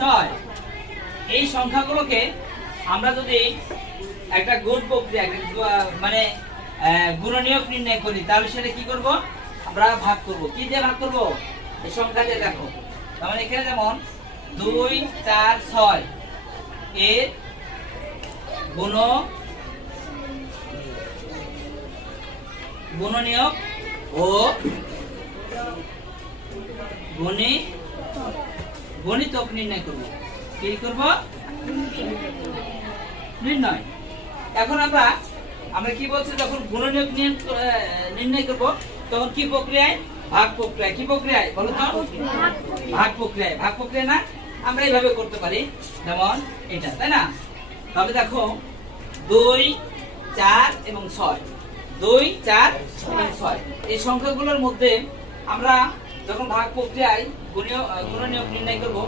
ছয়। এই সংখ্যাগুলোকে আমরা যদি একটা গুণ প্রক্রিয়া মানে গুণনীয়ক নির্ণয় করি, তাহলে সেটা কি করব? আমরা ভাগ করব। কি দিয়ে ভাগ করব? এই সংখ্যা দিয়ে। দেখো, তার মানে এখানে যেমন 2 4 6 এর গুণনীয়ক ও গণিতক নির্ণয় করব। কি করব? নির্ণয়। এখন আমরা কি বলছি, যখন গুণনীয়ক নির্ণয় করব তখন কি প্রক্রিয়ায়? ভাগ প্রক্রিয়ায়। কি প্রক্রিয়ায় বলো তো? ভাগ প্রক্রিয়ায়। ভাগ প্রক্রিয়া না, আমরা এইভাবে করতে পারি, যেমন এটা, তাই না? তাহলে দেখো 2 4 এবং 6, 2 4 এবং 6 এই সংখ্যাগুলোর মধ্যে আমরা যখন ভাগ প্রক্রিয়ায় গুণনীয়ক নির্ণয় করব